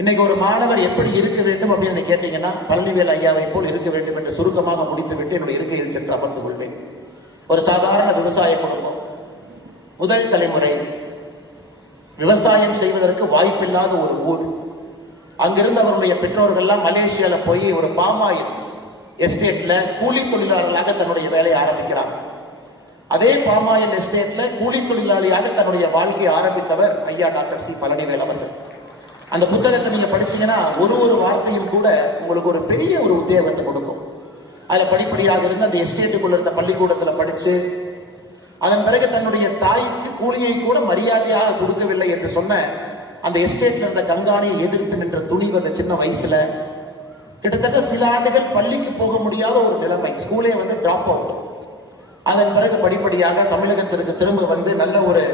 இன்னைக்கு ஒரு மாணவர் எப்படி இருக்க வேண்டும் அப்படின்னு கேட்டீங்கன்னா, பழனிவேல் ஐயாவை போல் இருக்க வேண்டும் என்று சுருக்கமாக முடித்துவிட்டு என்னுடைய இருக்கையில் சென்று அமர்ந்து கொள்வேன். ஒரு சாதாரண விவசாய குடும்பம், முதல் தலைமுறை, விவசாயம் செய்வதற்கு வாய்ப்பில்லாத ஒரு ஊர். அங்கிருந்து அவருடைய பெற்றோர்கள்லாம் மலேசியால போய் ஒரு பாமாயில் எஸ்டேட்ல கூலி தொழிலாளர்களாக தன்னுடைய வேலையை ஆரம்பிக்கிறாங்க. அதே பாமாயில் எஸ்டேட்ல கூலி தொழிலாளியாக தன்னுடைய வாழ்க்கையை ஆரம்பித்தவர் ஐயா டாக்டர் சி பழனிவேல் அவர்கள். அந்த புத்தகத்தை நீங்க படிச்சீங்கன்னா ஒரு வார்த்தையும் கூட உங்களுக்கு ஒரு பெரிய ஒரு உத்வேகத்தை கொடுக்கும். அதுல படிப்படியாக இருந்து அந்த எஸ்டேட்டுக்குள்ள இருந்த பள்ளிக்கூடத்துல படிச்சு, அதன் பிறகு தன்னுடைய தாய்க்கு கூலியை கூட மரியாதையாக கொடுக்கவில்லை என்று சொன்ன அந்த எஸ்டேட்ல இருந்த கங்காணியை எதிர்த்து நின்ற துணிவு அந்த சின்ன வயசுல. கிட்டத்தட்ட சில ஆண்டுகள் பள்ளிக்கு போக முடியாத ஒரு நிலைமை, ஸ்கூலே வந்து டிராப் அவுட். அதன் பிறகு படிப்படியாக தமிழகத்திற்கு திரும்ப வந்து நல்ல ஒரு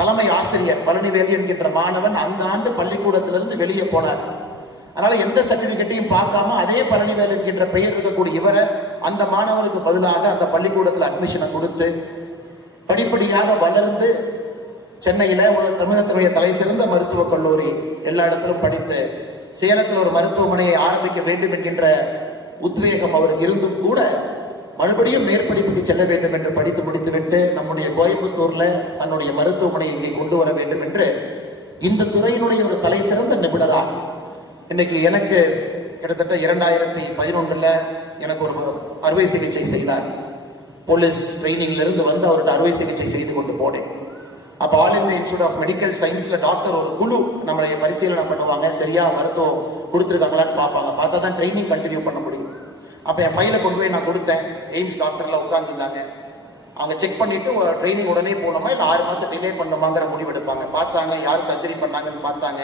தலைமை ஆசிரியர் பழனிவேல் என்கின்ற மாணவன் அந்த ஆண்டு பள்ளிக்கூடத்திலிருந்து வெளியே போனார். அதனால எந்த சர்டிபிகேட்டையும் பார்க்காம அதே பழனிவேல் என்கின்ற பெயர் இருக்கக்கூடிய இவரை அந்த மாணவனுக்கு பதிலாக அந்த பள்ளிக்கூடத்தில் அட்மிஷனை கொடுத்து படிப்படியாக வளர்ந்து சென்னையில ஒரு தமிழகத்தினுடைய தலை சிறந்த மருத்துவக் கல்லூரி எல்லா இடத்திலும் படித்து சேலத்தில் ஒரு மருத்துவமனையை ஆரம்பிக்க வேண்டும் என்கின்ற உத்வேகம் அவருக்கு இருந்தும் கூட மறுபடியும் மேற்படிப்புக்கு செல்ல வேண்டும் என்று படித்து முடித்துவிட்டு நம்முடைய கோயம்புத்தூர்ல தன்னுடைய மருத்துவமனையை இங்கே கொண்டு வர வேண்டும் என்று இந்த துறையினுடைய ஒரு தலை சிறந்த நிபுணராக இன்னைக்கு எனக்கு கிட்டத்தட்ட 2011 எனக்கு ஒரு அறுவை சிகிச்சை செய்தார். போலீஸ் ட்ரைனிங்ல இருந்து வந்து அவர்கிட்ட அறுவை சிகிச்சை செய்து கொண்டு போனேன். அப்போ all India institute of medical சயின்ஸ்ல டாக்டர் ஒரு குழு நம்மளை பரிசீலனை பண்ணுவாங்க, சரியா மருத்துவம் கொடுத்துருக்காங்களான்னு பார்ப்பாங்க. பார்த்தா தான் ட்ரைனிங் கண்டினியூ பண்ண முடியும். அப்போ என் ஃபைலை கொண்டு போய் நான் கொடுத்தேன். எய்ம்ஸ் டாக்டர்ல உட்காந்துருந்தாங்க. அவங்க செக் பண்ணிட்டு ட்ரைனிங் உடனே போகணுமா இல்லை 6 மாசம் டிலே பண்ணுமாங்கிற முடிவு எடுப்பாங்க. பார்த்தாங்க, யார் சர்ஜரி பண்ணாங்கன்னு பார்த்தாங்க.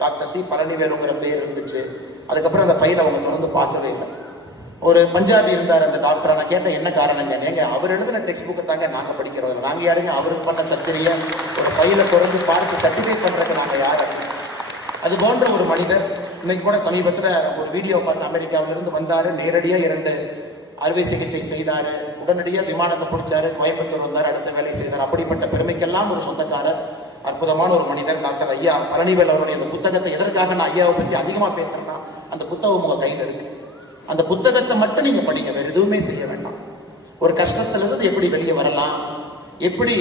டாக்டர் சி பழனிவேலுங்கிற பேர் இருந்துச்சு. அதுக்கப்புறம் அந்த ஃபைலை அவங்க தொடர்ந்து பார்க்கவே இல்லை. ஒரு பஞ்சாபி இருந்தார் அந்த டாக்டர். நான் கேட்டேன் என்ன காரணங்க? நீங்க அவர் எழுதின டெக்ஸ்ட் புக்கை தாங்க நாங்கள் படிக்கிறோம், நாங்கள் யாருங்க அவருக்கு பண்ண சர்ஜரியை ஒரு ஃபைலை தொடர்ந்து பார்த்து சர்டிஃபிகேட் பண்றதுக்கு நாங்கள் யார்? அது போன்ற ஒரு மனிதர் இன்னைக்கு கூட சமீபத்தில் ஒரு வீடியோ பார்த்து அமெரிக்காவிலிருந்து வந்தாரு. நேரடியாக 2 அறுவை சிகிச்சை செய்தாரு. உடனடியாக விமானத்தை பிடிச்சாரு, கோயம்புத்தூர் வந்தார், அடுத்த வேலையை செய்தார். அப்படிப்பட்ட பெருமைக்கெல்லாம் ஒரு சொந்தக்காரர், அற்புதமான ஒரு மனிதர் டாக்டர் ஐயா பழனிவேல் அவருடைய அந்த புத்தகத்தை. எதற்காக நான் ஐயாவை பற்றி அதிகமாக பேசுறேன்னா, அந்த புத்தகம் உங்க கையில் இருக்கு. அந்த புத்தகத்தை மட்டும் நீங்க படிங்க, வேற எதுவுமே செய்ய வேண்டாம். ஒரு கஷ்டத்திலிருந்து எப்படி வெளியே வரலாம், எப்படி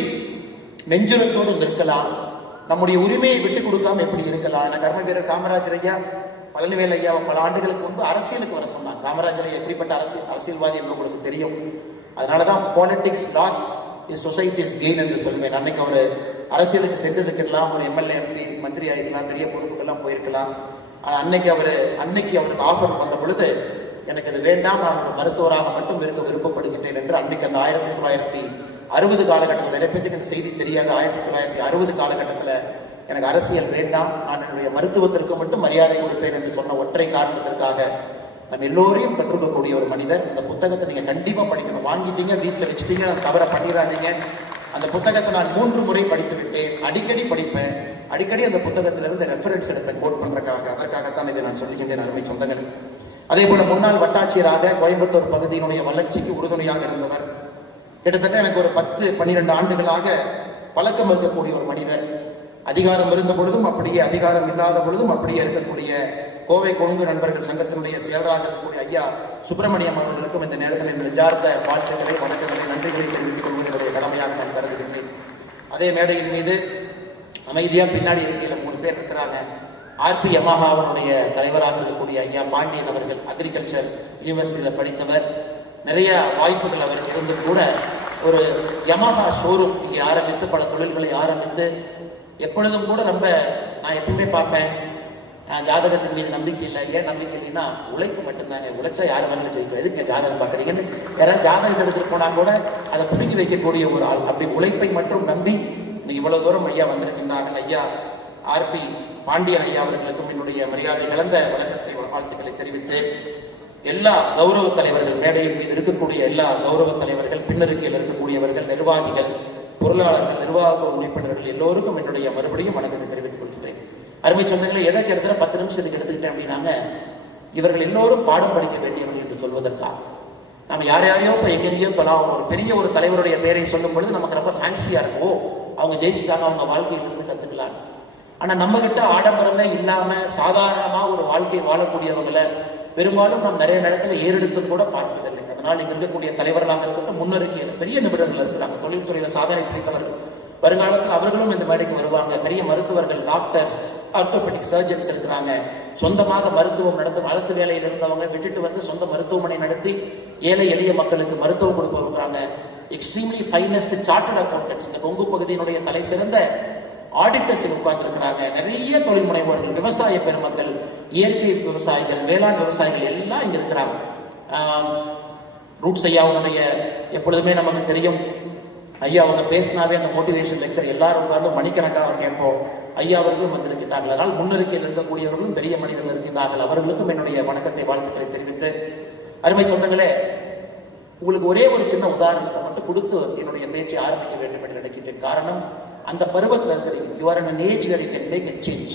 நெஞ்சுரத்தோடு நிற்கலாம், நம்முடைய உரிமையை விட்டு கொடுக்காம எப்படி இருக்கலாம். நான் கர்ம வீரர் காமராஜர் ஐயா பழனிவேல் ஐயா பல ஆண்டுகளுக்கு முன்பு அரசியலுக்கு வர சொன்னாங்க. காமராஜர் ஐயா எப்படிப்பட்ட அரசியல்வாதி என்று உங்களுக்கு தெரியும். அதனாலதான் politics loss is society's gain என்று சொல்வேன். அன்னைக்கு அவர் அரசியலுக்கு சென்றிருக்கலாம், ஒரு எம்எல்ஏ எம்பி மந்திரி ஆகிக்கலாம், பெரிய பொறுப்புக்கெல்லாம் போயிருக்கலாம். ஆனால் அன்னைக்கு அவருக்கு ஆஃபர் வந்த பொழுது எனக்கு அது வேண்டாம், நான் ஒரு மருத்துவராக மட்டும் இருக்க விருப்பப்படுகின்றேன் என்று அன்னைக்கு அந்த 1960 காலகட்டத்தில், நிறைய பேருக்கு இந்த செய்தி தெரியாது. 1960 காலகட்டத்தில் எனக்கு அரசியல் வேண்டாம், நான் என்னுடைய மருத்துவத்திற்கு மட்டும் மரியாதை கொடுப்பேன் என்று சொன்ன ஒற்றை காரணத்திற்காக நம்ம எல்லோரையும் கற்றுக்கக்கூடிய ஒரு மனிதர். இந்த புத்தகத்தை நீங்க கண்டிப்பா படிக்கணும். வாங்கிட்டீங்க, வீட்டில் வச்சுட்டீங்க, அந்த தவற பண்ணிடாதீங்க. அந்த புத்தகத்தை நான் 3 முறை படித்து விட்டேன். அடிக்கடி படிப்பேன், அடிக்கடி அந்த புத்தகத்திலிருந்து ரெஃபரன்ஸ் எடுப்பேன் கோட் பண்றதுக்காக. அதற்காகத்தான் இதை நான் சொல்லுகின்றேன் அருமை சொந்தங்கள். அதே போல முன்னாள் வட்டாட்சியராக கோயம்புத்தூர் பகுதியினுடைய வளர்ச்சிக்கு உறுதுணையாக இருந்தவர். கிட்டத்தட்ட எனக்கு ஒரு 10-12 ஆண்டுகளாக பழக்கம் இருக்கக்கூடிய ஒரு மனிதர். அதிகாரம் இருந்த பொழுதும் அப்படியே, அதிகாரம் இல்லாத பொழுதும் அப்படியே இருக்கக்கூடிய கோவை கொங்கு நண்பர்கள் சங்கத்தினுடைய செயலராக இருக்கக்கூடிய ஐயா சுப்பிரமணியம் அவர்களுக்கும் இந்த நேரத்தில் என் நெஞ்சார்ந்த வாழ்த்துக்களை, வணக்கங்களை, நன்றிகளை தெரிவித்துக் கொள்வதனுடைய கடமையாக நான் கருதுகின்றேன். அதே மேடையின் மீது அமைதியா பின்னாடி இருக்கையில 3 பேர் இருக்கிறாங்க. ஆர்பி யமஹாவனுடைய தலைவராக இருக்கக்கூடிய ஐயா பாண்டியன் அவர்கள் அக்ரிகல்ச்சர் யூனிவர்சிட்டியில படித்தவர். நிறைய வாய்ப்புகள் அவருக்கு இருந்து கூட ஒரு யமஹா ஷோரூம் இங்கே ஆரம்பித்து பல தொழில்களை ஆரம்பித்து எப்பொழுதும் கூட ரொம்ப நான் எப்பவுமே பார்ப்பேன், ஜாதகத்தின் மீது நம்பிக்கை இல்லை. ஏன் நம்பிக்கை இல்லைன்னா, உழைப்பு மட்டும்தாங்க, உழைச்சா யார் வேணாலும் ஜெயிக்கலாம், எதுக்கு ஜாதகம் பார்க்குறீங்கன்னு யாராவது ஜாதகத்தை எடுத்துட்டு போனா கூட அதை பிடுங்கி வைக்கக்கூடிய ஒரு ஆள். அப்படி உழைப்பை மட்டும் நம்பி இவ்வளவு தூரம் ஐயா வந்திருக்கின்றார்கள். ஐயா ஆர்பி பாண்டியன் ஐயா அவர்களுக்கும் என்னுடைய மரியாதை கலந்த வணக்கத்தை, வாழ்த்துக்களை தெரிவித்து, எல்லா கௌரவ தலைவர்கள், மேடையின் மீது இருக்கக்கூடிய எல்லா கௌரவ தலைவர்கள், பின்னருக்கையில் இருக்கக்கூடியவர்கள், நிர்வாகிகள், பொருளாளர்கள், நிர்வாக உறுப்பினர்கள் எல்லோருக்கும் என்னுடைய மறுபடியும் வணக்கத்தை தெரிவித்துக் கொள்கின்றேன். அருமை சொந்தங்களை எதற்கு எடுத்துகிற 10 நிமிஷத்துக்கு எடுத்துக்கிட்டேன் அப்படின்னாங்க, இவர்கள் எல்லோரும் பாடம் படிக்க வேண்டியவர்கள் என்று சொல்வதற்காக. நம்ம யாரையோ இப்போ எங்கெங்கேயோ தொலாம், ஒரு பெரிய ஒரு தலைவருடைய பெயரை சொல்லும் பொழுது நமக்கு ரொம்ப ஃபேன்சியா இருக்கும். அவங்க ஜெயிச்சுட்டாங்க, அவங்க வாழ்க்கையிலிருந்து கத்துக்கலாம். ஆனா நம்ம கிட்ட ஆடம்பரமே இல்லாம சாதாரணமா ஒரு வாழ்க்கை வாழக்கூடியவங்களை பெரும்பாலும் நாம் நிறைய நேரத்துல ஏறெடுத்து கூட பார்ப்பதில்லை. அதனால் இங்க இருக்கக்கூடிய தலைவர்களாக இருக்கட்டும், முன்னறிக்கையில் பெரிய நிபுணர்கள் இருக்கிறாங்க, தொழில்துறையில சாதனை பிடித்தவர்கள். வருங்காலத்தில் அவர்களும் இந்த மேடைக்கு வருவாங்க. பெரிய மருத்துவர்கள், டாக்டர்ஸ், ஆர்த்தோபெடிக் சர்ஜன்ஸ் இருக்கிறாங்க. சொந்தமாக மருத்துவம் நடத்தும் அரசு வேலையில் இருந்தவங்க விட்டுட்டு வந்து சொந்த மருத்துவமனை நடத்தி ஏழை எளிய மக்களுக்கு மருத்துவம் கொடுப்பவங்க. எக்ஸ்ட்ரீம்லி ஃபைனஸ்ட் சார்ட்டர்ட் அக்கௌண்டன்ட்ஸ், இந்த கொங்கு பகுதியினுடைய தலை சிறந்த ஆடிட்டர்ஸ் உட்கார்ந்து இருக்கிறாங்க. நிறைய தொழில் முனைவோர்கள், விவசாய பெருமக்கள், இயற்கை விவசாயிகள், வேளாண் விவசாயிகள் எல்லாம் இங்க இருக்கிறாங்க. ரூட்ஸ் ஐயாவுடைய எப்பொழுதுமே நமக்கு தெரியும், ஐயா அவங்க பேசினாவே அந்த மோட்டிவேஷன் லெக்சர் எல்லாரும் உட்கார்ந்து மணிக்கணக்காக கேட்போம். ஐயா அவர்களும் வந்திருக்கிறார்கள். அதனால் முன்னறிக்கையில் இருக்கக்கூடியவர்களும் பெரிய மனிதர்கள் இருக்கின்றார்கள். அவர்களுக்கும் என்னுடைய வணக்கத்தை, வாழ்த்துக்களை தெரிவித்து, அருமை சொந்தங்களே, உங்களுக்கு ஒரே ஒரு சின்ன உதாரணத்தை மட்டும் கொடுத்து என்னுடைய பேச்சை ஆரம்பிக்க வேண்டும் என்று நினைக்கின்றேன். காரணம், அந்த பருவத்தில் இருக்கிறீங்க. You are in an age where you can make a change.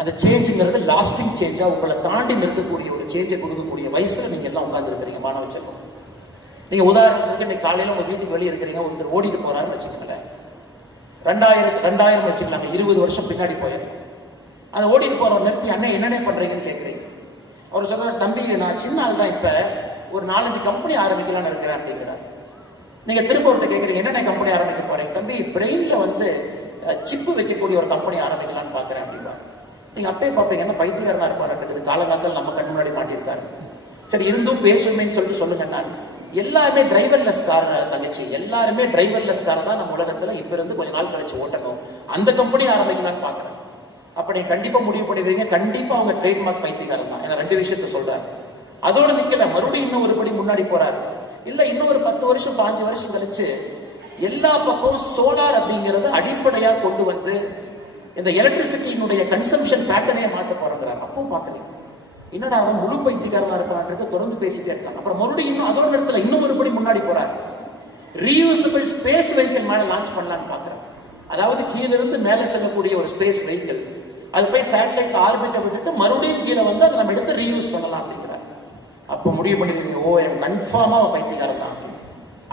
அந்த சேஞ்சுங்கிறது லாஸ்டிங் சேஞ்சா உங்களை தாண்டி நிற்கக்கூடிய ஒரு சேஞ்சை கொடுக்கக்கூடிய வயசுல நீங்க எல்லாம் உட்கார்ந்து இருக்கிறீங்க. மாணவ செல்வம், நீங்க உதாரணத்துக்கு இன்னைக்கு காலையில உங்க வீட்டுக்கு வெளியே இருக்கிறீங்க, ஒருத்தர் ஓடிட்டு போறாருன்னு வச்சுக்கோங்களேன். 2000 வச்சுக்கலாங்க, 20 வருஷம் பின்னாடி போயிருக்கும். அதை ஓடிட்டு போறவர் நிறுத்தி, அண்ணன் என்னென்ன பண்றீங்கன்னு கேட்குறீங்க. அவர் சொல்றாரு, தம்பி நான் சின்ன ஆள் தான், இப்ப ஒரு 4-5 கம்பெனி ஆரம்பிக்கலாம்னு இருக்கிறேன் அப்படிங்கிறார். நீங்க திரும்ப ஒருத்த கேட்குறீங்க, என்னென்ன கம்பெனி ஆரம்பிக்க போறீங்க? தம்பி பிரெயின்ல வந்து சிப்பு வைக்கக்கூடிய ஒரு கம்பெனி ஆரம்பிக்கலாம்னு பாக்குறேன் அப்படின்னா நீங்க அப்பயே பார்ப்பீங்க, என்ன பைத்தியக்காரனா இருப்பாரு, காலங்காத்தால் நம்ம கண் முன்னாடி மாட்டியிருக்காரு. சரி இருந்தும் பேசுவேன்னு சொல்லிட்டு சொல்லுங்க. நான் எல்லாருமே டிரைவர்லெஸ் கார் தங்கச்சி, எல்லாருமே டிரைவர்லெஸ் கார் தான் நம்ம உலகத்துல இப்ப இருந்து கொஞ்ச நாள் கழிச்சு ஓட்டணும், அந்த கம்பெனி ஆரம்பிக்கலாம்னு பாக்குறேன். அப்ப நீங்க கண்டிப்பா முடிவு பண்ணிடுவீங்க, கண்டிப்பா அவங்க ட்ரேட்மார்க் பைத்தியக்காரன் தான். ஏன்னா 2 விஷயத்த சொல்றாரு. அதோட நிக்கல, மறுபடியும் இன்னும் ஒரு படி முன்னாடி போறாரு. இல்ல இன்னும் ஒரு 10 வருஷம் 5 வருஷம் கழிச்சு எல்லா பக்கம் சோலார் அப்படிங்கறத அடிப்படையா கொண்டு வந்து இந்த எலக்ட்ரிசிட்டியினுடைய கன்சம்ஷன் பேட்டர்னே மாத்த போறாங்கிறார். அப்பவும் பாக்குறீங்க, என்னடா அவன் முழு பைத்தியக்காரனா இருப்பான், தொடர்ந்து பேசிட்டே இருக்கான். அப்புறம் மறுபடியும் இன்னும் அதோட நேரத்துல இன்னும் ஒரு படி முன்னாடி போறாரு. ரீயூசபிள் ஸ்பேஸ் வெஹிக்கிள் மேல லான்ச் பண்ணலான்னு பாக்குறேன். அதாவது கீழிருந்து மேல செல்லக்கூடிய ஒரு ஸ்பேஸ் வெஹிக்கிள், அது போய் சேட்டலைட்ல ஆர்பிட்டை விட்டுட்டு மறுபடியும் கீழே வந்து அதை நம்ம எடுத்து ரீயூஸ் பண்ணலாம் அப்படிங்கிறார். அப்ப முடிவு பண்ணிருக்கீங்க, ஓ கன்ஃபார்மா பைத்தியக்காரன் தான்.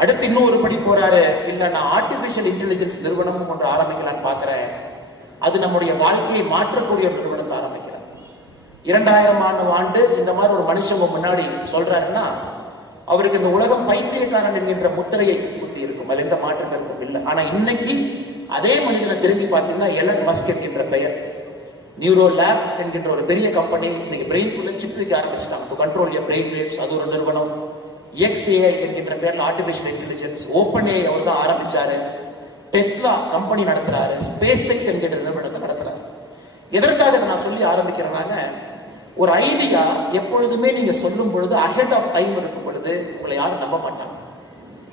அடுத்து இன்னும் ஒரு படி போறாரு, இல்ல நான் ஆர்டிபிஷியல் இன்டெலிஜென்ஸ் நிறுவனமும் ஒன்று ஆரம்பிக்கலான்னு பாக்குறேன், அது நம்முடைய வாழ்க்கையை மாற்றக்கூடிய ஒரு நிறுவனத்தை ஆரம்பிக்கிறேன். 2000 ஆண்டு இந்த மாதிரி ஒரு மனுஷன் முன்னாடி சொல்றாருன்னா அவருக்கு இந்த உலகம் பைத்தியக்காரன் என்கின்ற முத்திரையை குத்தி இருக்கும், அது எந்த மாற்று கருத்தும் இல்லை. ஆனா இன்னைக்கு அதே மனிதனை திரும்பி பார்த்தீங்கன்னா எலன் மஸ்க் என்கின்ற பெயர், நியூரோ லேப் என்கின்ற ஒரு பெரிய கம்பெனி இன்னைக்கு பிரெயின்குள்ள சிப் வைக்க ஆரம்பிச்சிட்டாங்க, to control your brain waves, அது ஒரு நிறுவனம். XAI என்கின்ற பேர்ல ஆர்டிபிஷியல் இன்டெலிஜென்ஸ், OpenAI அவர் தான் ஆரம்பிச்சாரு. டெஸ்லா கம்பெனி நடத்துறாரு, ஸ்பேஸ் எக்ஸ் என்கின்ற நிறுவனத்தை நடத்துறாரு. எதற்காக இதை நான் சொல்லி ஆரம்பிக்கிறேன்னாங்க, ஒரு ஐடியா எப்பொழுதுமே நீங்க சொல்லும் பொழுது அஹெட் ஆஃப் டைம் இருக்கும் பொழுது உங்களை யாரும் நம்ப மாட்டாங்க.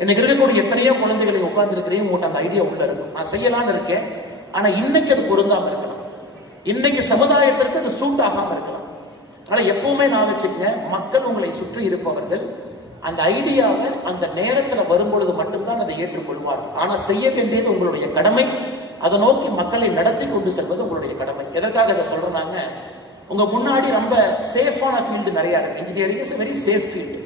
எனக்கு இருக்கக்கூடிய எத்தனையோ குழந்தைகளை உட்கார்ந்து இருக்கிறீங்க, உங்கள்கிட்ட அந்த ஐடியா உள்ள இருக்கும், நான் செய்யலான்னு இருக்கேன், ஆனா இன்னைக்கு அது பொருந்தாம இருக்கலாம், இன்னைக்கு சமுதாயத்திற்கு அது சூட் ஆகாம இருக்கலாம். ஆனா எப்பவுமே நான் வச்சுக்கங்க, மக்கள் உங்களை சுற்றி இருப்பவர்கள் அந்த ஐடியாவை அந்த நேரத்துல வரும்பொழுது மட்டும்தான் அதை ஏற்றுக்கொள்வார்கள். ஆனா செய்ய வேண்டியது உங்களுடைய கடமை, அதை நோக்கி மக்களை நடத்தி கொண்டு செல்வது உங்களுடைய கடமை. எதற்காக அதை சொல்றாங்க, உங்க முன்னாடி ரொம்ப சேஃபான ஃபீல்டு நிறைய இருக்கு. Engineering is very safe field.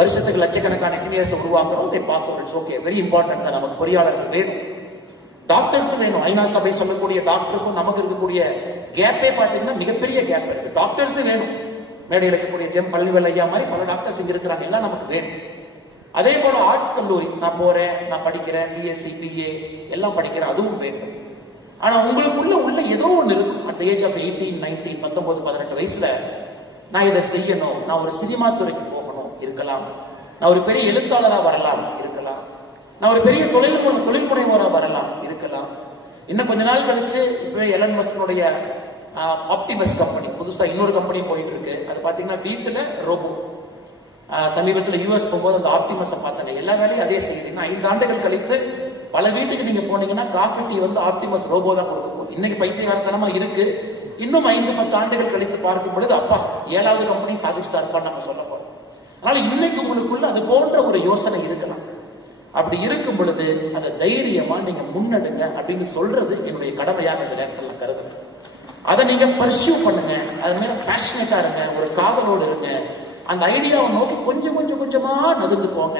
வருஷத்துக்கு லட்சக்கணக்கான இன்ஜினியர்ஸ் உருவாக்குறோம், they pass out, it's okay, very important தான். நமக்கு பொறியாளர்கள் வேணும், டாக்டர்ஸும் வேணும். ஐநா சபை சொல்லக்கூடிய டாக்டருக்கும் நமக்கு இருக்கக்கூடிய கேப்பே பார்த்தீங்கன்னா மிகப்பெரிய கேப் இருக்கு. டாக்டர்ஸும் வேணும், மேடையில் இருக்கக்கூடிய ஜெம் பள்ளிவேல் ஐயா மாதிரி பல டாக்டர்ஸ் இங்க இருக்கிறாங்க, எல்லாம் நமக்கு வேணும். அதே போல ஆர்ட்ஸ் கல்லூரி நான் போறேன், நான் படிக்கிறேன், பிஎஸ்சி பிஏ எல்லாம் படிக்கிறேன், அதுவும் வேண்டும். ஆனா உங்களுக்குள்ள ஏதோ ஒன்று இருக்கும். அட் ஏஜ் ஆஃப் 18, 19, 19, 18 வயசுல நான் இதை செய்யணும், நான் ஒரு சினிமா துறைக்கு போகணும் இருக்கலாம், நான் ஒரு பெரிய எழுத்தாளராக வரலாம் இருக்கலாம், நான் ஒரு பெரிய தொழில் முனைவோராக வரலாம் இருக்கலாம். இன்னும் கொஞ்ச நாள் கழிச்சு இப்போ எலன் மஸ்கனுடைய ஆப்டிமஸ் கம்பெனி புதுசா இன்னொரு கம்பெனி போயிட்டு இருக்கு. அது பாத்தீங்கன்னா வீட்டுல ரோபோ. சமீபத்தில் யூஎஸ் போகும்போது அந்த ஆப்டிமஸை பார்த்தாங்க, எல்லா வேலையும் அதே செய்யுதுன்னா 5 ஆண்டுகள் கழித்து பல வீட்டுக்கு நீங்க போனீங்கன்னா காஃபி டீ வந்து ஆப்டிமஸ் ரோபோ தான் கொடுக்க போகுது. இன்னைக்கு பைத்தியகாரத்தனமா இருக்கு, இன்னும் 5-10 ஆண்டுகள் கழித்து பார்க்கும் பொழுது அப்பா 7வது கம்பெனி சாதிச்சுட்டா இருப்பான்னு நம்ம சொல்ல போறோம். அதனால இன்னைக்கு உங்களுக்குள்ள அது போன்ற ஒரு யோசனை இருக்கலாம். அப்படி இருக்கும் பொழுது அதை தைரியமா நீங்க முன்னெடுங்க அப்படின்னு சொல்றது என்னுடைய கடமையாக இந்த நேரத்தில் நான் கருதுறேன். அதை நீங்க பர்சியூ பண்ணுங்க, அது மேல பேஷனேட்டா இருங்க, ஒரு காதலோடு இருங்க, அந்த ஐடியாவை நோக்கி கொஞ்சம் கொஞ்சமா நகர்ந்து போங்க.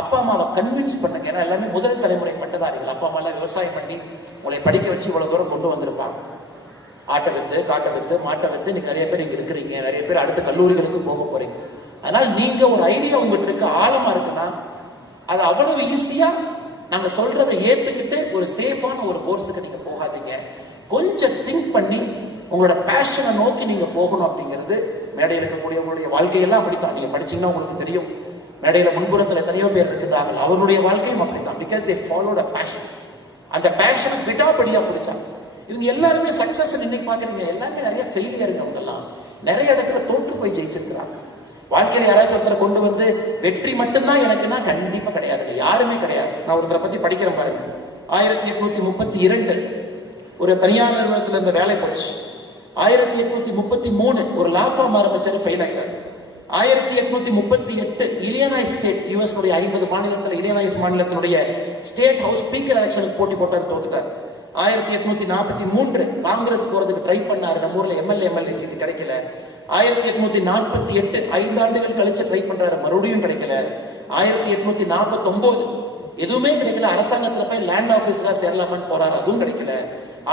அப்பா அம்மாவை கன்வின்ஸ் பண்ணுங்க. ஏன்னா எல்லாமே முதல் தலைமுறை பட்டதாரிகள். அப்பா அம்மா எல்லாம் விவசாயம் பண்ணி உங்களை படிக்க வச்சு இவ்வளவு தூரம் கொண்டு வந்திருப்பாங்க. ஆட்டை வித்து, காட்டை வித்து, மாட்டை வித்து நீங்க நிறைய பேர் இங்க இருக்கிறீங்க, நிறைய பேர் அடுத்த கல்லூரிகளுக்கு போக போறீங்க. அதனால நீங்க ஒரு ஐடியா உங்ககிட்ட இருக்க ஆழமா இருக்குன்னா அது அவ்வளவு ஈஸியா நாங்க சொல்றதை ஏத்துக்கிட்டு ஒரு சேஃபான ஒரு கோர்ஸுக்கு நீங்க போகாதீங்க. கொஞ்சம் திங்க் பண்ணி உங்களோட பேஷனை நோக்கி நீங்க போகணும். அப்படிங்கிறது மேடையில் இருக்கக்கூடிய உங்களுடைய வாழ்க்கையெல்லாம் அப்படித்தான். நீங்க படிச்சீங்கன்னா உங்களுக்கு தெரியும், மேடையில முன்புறத்தில் எத்தனையோ பேர் இருக்கின்றார்கள், அவருடைய வாழ்க்கையும் அப்படித்தான். Because they followed a fashion. அந்த பேஷனை விடாபடியா பிடிச்சாங்க. இவங்க எல்லாருமே சக்சஸ் இன்னைக்கு பாக்குறீங்க, எல்லாமே நிறைய ஃபெயிலியருங்க. அவங்க எல்லாம் நிறைய இடத்துல தோற்று போய் ஜெயிச்சிருக்கிறாங்க. வாழ்க்கையில யாராச்சும் ஒருத்தரை கொண்டு வந்து வெற்றி மட்டும்தான் எனக்குன்னா கண்டிப்பா கிடையாதுங்க, யாருமே கிடையாது. நான் ஒருத்தரை பத்தி படிக்கிறேன் பாருங்க. 1832 ஒரு தனியார் நிறுவனத்துல இந்த வேலை போச்சு. 1833 ஒரு லா ஃபார்ம் ஆரம்பிச்சாரு, ஃபெயில் ஆயிட்டார். 1838 இலினாய்ஸ் ஸ்டேட், யுஎஸ் 50 மாநிலத்தில் இலினாய்ஸ் மாநிலத்தினுடைய ஸ்டேட் ஹவுஸ் ஸ்பீக்கர் எலெக்ஷனுக்கு போட்டி போட்டார், தோத்துட்டார். 1843 காங்கிரஸ் போறதுக்கு ட்ரை பண்ணாரு, நம்ம ஊர்ல எம்எல்ஏ சீட்டு கிடைக்கல. 1848 5 ஆண்டுகள் கழிச்சு ட்ரை பண்றாரு, மறுபடியும் கிடைக்கல. 1849 எதுவுமே கிடைக்கல, அரசாங்கத்துல போய் லேண்ட் ஆபீஸ்ல சேரலாமான்னு போறாரு, அதுவும் கிடைக்கல.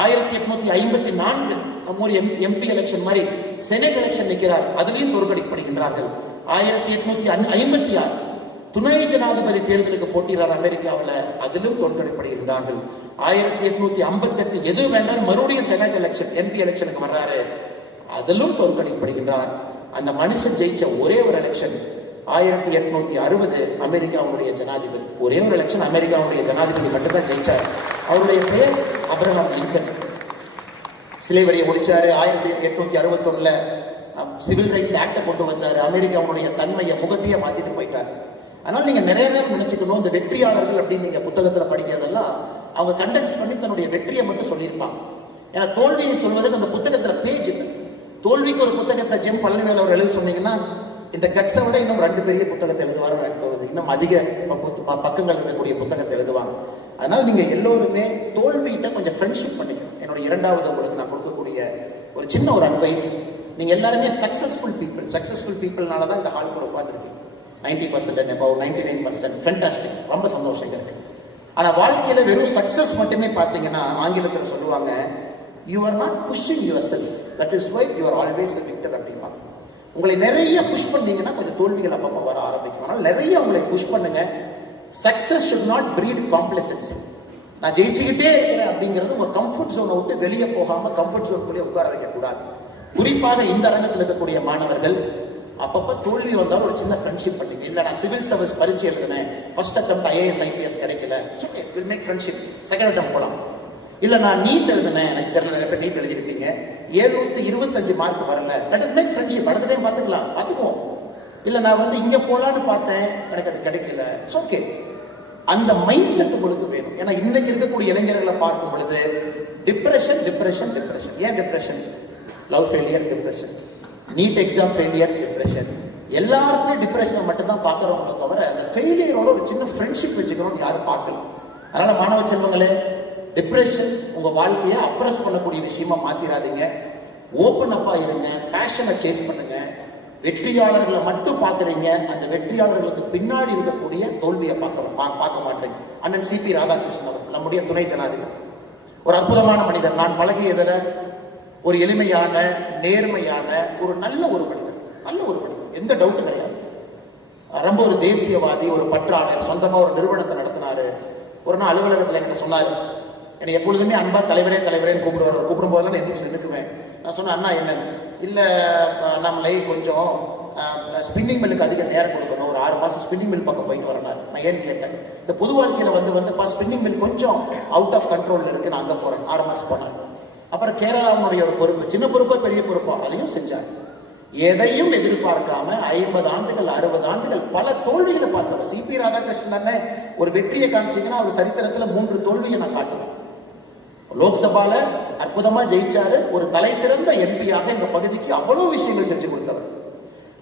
1854 நம்ம ஒரு எம்பி எலெக்ஷன் மாதிரி செனட் எலெக்ஷன் நிற்கிறார், அதுலயும் தோற்கடிக்கப்படுகின்றார்கள். 1856 துணை ஜனாதிபதி தேர்தலுக்கு போட்டியிறார் அமெரிக்காவில், அதிலும் தோற்கடிக்கப்படுகின்றார்கள். 1858 எது வேண்டாம் மறுபடியும் செனட் எலெக்ஷன் எம்பி எலெக்ஷனுக்கு வர்றாரு, அதிலும் தோற்கடிக்கப்படுகின்றார். அந்த மனுஷன் ஜெயிச்ச ஒரே ஒரு எலெக்ஷன் 1860 அமெரிக்காவுடைய ஜனாதிபதி, ஒரே ஒரு எலெக்ஷன் அமெரிக்காவுடைய ஜனாதிபதி மட்டும்தான் ஜெயிச்சார். அவருடைய பேர் அப்ரஹாம் லிங்கன். சிலைவரியை முடிச்சாரு. 1861 சிவில் ரைட்ஸ் ஆக்டை கொண்டு வந்தாரு. அமெரிக்காவுடைய தன்மையை முகத்தையே மாத்திட்டு போயிட்டார். அதனால நீங்க நிறைய நேரம் நினைச்சுக்கணும், இந்த வெற்றியாளர்கள் அப்படின்னு நீங்க புத்தகத்துல படிக்கிறதெல்லாம் அவங்க கண்டென்ஸ் பண்ணி தன்னுடைய வெற்றியை மட்டும் சொல்லியிருப்பாங்க. ஏன்னா தோல்வியை சொல்வதற்கு அந்த புத்தகத்துல பேஜ் இல்லை. தோல்விக்கு ஒரு புத்தகத்தை ஜெம் பழனிவேல் அவர் எழுத சொன்னீங்கன்னா இந்த கட்ஸை விட இன்னும் 2 பெரிய புத்தகத்தை எழுதுவார், இன்னும் அதிக பக்கங்கள் இருக்கக்கூடிய புத்தகத்தை எழுதுவாங்க. அதனால நீங்க எல்லோருமே தோல்வியிட்ட கொஞ்சம் ஃப்ரெண்ட்ஷிப் பண்ணிக்கணும். என்னோட 2வது உங்களுக்கு நான் கொடுக்கக்கூடிய ஒரு சின்ன ஒரு அட்வைஸ், நீங்க எல்லாருமே சக்சஸ்ஃபுல் பீப்புள்னால தான் இந்த ஹால் கூட உட்காந்துருக்கீங்க. 90% and above 99% ஃபேண்டாஸ்டிக், ரொம்ப சந்தோஷம் இருக்கு. ஆனா வாழ்க்கையில வெறும் சக்சஸ் மட்டுமே பார்த்தீங்கன்னா ஆங்கிலத்தில் சொல்லுவாங்க, you are not pushing yourself, that is why you are always a victor அப்படிம்பாங்க. உங்களை நிறைய புஷ் பண்ணீங்கன்னா கொஞ்சம் தோல்விகள் அப்பப்போ வர ஆரம்பிக்கும். ஆனால் நிறைய உங்களை புஷ் பண்ணுங்க. Success should not breed complacency. நான் ஜெயிச்சுக்கிட்டே இருக்கிறேன் அப்படிங்கிறது உங்க கம்ஃபர்ட் ஜோனை விட்டு வெளியே போகாம கம்ஃபர்ட் ஜோனுக்குள்ளே உட்கார வைக்க கூடாது. குறிப்பாக இந்த அரங்கத்தில் இருக்கக்கூடிய மாணவர்கள் அப்பப்ப தோல்வி வந்தாலும் ஒரு சின்ன ஃப்ரெண்ட்ஷிப் பண்ணுங்க. இல்ல நான் சிவில் சர்வீஸ் பரீட்சை எழுதுனேன், ஃபர்ஸ்ட் அட்டெம்ப்ட் IAS IPS கிடைக்கல, will make friendship, second attempt போலாம். இல்ல நான் நீட் எழுதுனேன், எனக்கு தெரியல, நிறைய பேர் நீட் எழுதிருப்பீங்க, 725 மார்க் வரல, லெட் அஸ் மேக் ஃப்ரெண்ட்ஷிப், அடுத்த டைம் பார்த்துக்குவோம். இல்ல நான் வந்து இங்க போலான்னு பார்த்தேன், எனக்கு அது கிடைக்கல, இட்ஸ் ஓகே. அந்த மைண்ட் செட் உங்களுக்கு வேணும். ஏன்னா இன்னைக்கு இருக்கக்கூடிய இளைஞர்களை பார்க்கும் பொழுது டிப்ரெஷன். ஏன் depression? Love failure depression, NEET exam failure depression. எல்லாருக்கும் டிப்ரெஷனை மட்டும் தான் பார்க்குறவங்களை தவிர அந்த ஃபெயிலியரோட ஒரு சின்ன ஃப்ரெண்ட்ஷிப் வச்சுக்கணும்னு யாரும் பார்க்கல. அதனால மாணவ செல்வங்களே, டிப்ரெஷன் உங்க வாழ்க்கையை அப்ரஸ் பண்ணக்கூடிய விஷயமா மாத்திராதீங்க. ஓப்பன் அப்பா இருங்க, பேஷனை சேஸ் பண்ணுங்க. வெற்றியாளர்களை மட்டும் பார்க்குறீங்க, அந்த வெற்றியாளர்களுக்கு பின்னாடி இருக்கக்கூடிய தோல்வியை பார்க்க மாட்டீங்க. அண்ணன் CP ராதாகிருஷ்ணன் அவர் நம்முடைய துணை ஜனாதிபதி, ஒரு அற்புதமான மனிதர். நான் பழகியதில் ஒரு எளிமையான, நேர்மையான, ஒரு நல்ல ஒரு மனிதர், எந்த டவுட்டும் கிடையாது. ரொம்ப ஒரு தேசியவாதி, ஒரு பற்றாளர், சொந்தமா ஒரு நிறுவனத்தை நடத்தினாரு. ஒரு நாள் அலுவலகத்தில் என்கிட்ட சொன்னாரு, என்னை எப்பொழுதுமே அன்பா தலைவரேன்னு கூப்பிடுவார். கூப்பிடும் போதெல்லாம் நான் எந்திரிச்சு நிற்குவேன். நான் சொன்னேன், அண்ணா என்னன்னு? இல்லை நம்மளை கொஞ்சம் ஸ்பின்னிங் மில்லுக்கு அதிக நேரம் கொடுக்கணும், ஒரு 6 மாதம் ஸ்பின்னிங் மில் பக்கம் போயிட்டு வரனார். நான் ஏன்னு கேட்டேன், இந்த பொது வாழ்க்கையில் வந்துப்பா ஸ்பின்னிங் மில் கொஞ்சம் அவுட் ஆஃப் கண்ட்ரோல் இருக்கு, நான் அங்கே போகிறேன். 6 மாதம் போனார். அப்புறம் கேரளாவுடைய ஒரு பொறுப்பு, சின்ன பொறுப்போ பெரிய பொறுப்போ, அதையும் செஞ்சார். எதையும் எதிர்பார்க்காம 50 ஆண்டுகள் 60 ஆண்டுகள் பல தோல்விகளை பார்த்தவர். CP ராதாகிருஷ்ணன் ஒரு வெற்றியை காமிச்சிங்கன்னா அவர் சரித்திரத்துல 3 தோல்வியை நான் காட்டுவேன். லோக்சபால அற்புதமா ஜெயிச்சாரு, ஒரு தலை சிறந்த எம்பியாக இந்த பகுதிக்கு அவ்வளவு விஷயங்கள் செஞ்சு கொடுத்தவர்.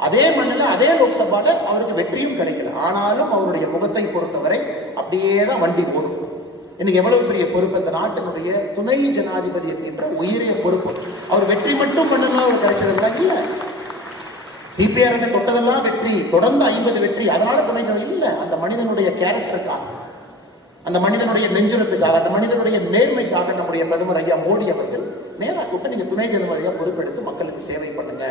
அதே மண்ணில் அதே லோக்சபால அவருக்கு வெற்றியும் கிடைக்கல. ஆனாலும் அவருடைய முகத்தை பொறுத்தவரை அப்படியே தான் வண்டி ஓடும். இன்னைக்கு எவ்வளவு பெரிய பொறுப்பு, இந்த நாட்டினுடைய துணை ஜனாதிபதி என்கின்ற உயரிய பொறுப்பு. அவர் வெற்றி மட்டும் பண்ணலாம் அவர் கிடைச்சதுன்னா இல்ல, CPR தொட்டதெல்லாம் வெற்றி, தொடர்ந்து 50 வெற்றி, அதனால துணை இல்ல. அந்த மனிதனுடைய கேரக்டருக்காக, அந்த மனிதனுடைய நெஞ்சுரத்துக்காக, அந்த மனிதனுடைய நேர்மைக்காக நம்முடைய பிரதமர் ஐயா மோடி அவர்கள் நேராக கூப்பிட்டு நீங்க துணை ஜனாதிபதியா பொறுப்பெடுத்து மக்களுக்கு சேவை பண்ணுங்க,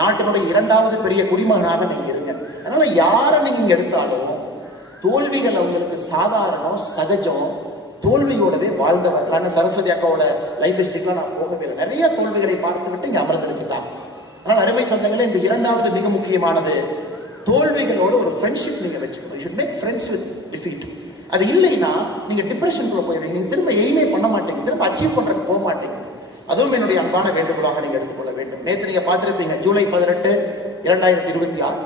நாட்டினுடைய 2வது பெரிய குடிமகனாக நீங்க இருங்க. அதனால யாரை நீங்க இங்க எடுத்தாலும் தோல்விகள் அவங்களுக்கு சாதாரணம், சகஜம். தோல்வியோடவே வாழ்ந்தவர். சரஸ்வதி அக்காவோட லைஃப் ஹிஸ்டரிக்கெல்லாம் நான் போகவே இல்லை. நிறைய தோல்விகளை பார்த்து விட்டு இங்க அமர்ந்திருக்கிறாங்க. அதனால் அருமை சொந்தங்களே, இந்த 2வது மிக முக்கியமானது, தோல்விகளோட ஒரு ஃப்ரெண்ட்ஷிப் நீங்க வச்சுக்கணும். You should make friends with defeat. அது இல்லைன்னா நீங்க டிப்ரெஷனுக்குள்ள போயிடுவீங்க, நீங்க திரும்ப எய்மே பண்ண மாட்டீங்க, திரும்ப அச்சீவ் பண்றதுக்கு போக மாட்டீங்க. அதுவும் என்னுடைய அன்பான வேண்டுகோளாக நீங்க எடுத்துக்கொள்ள வேண்டும். நேற்று நீங்க பார்த்திருப்பீங்க, ஜூலை 18, 2026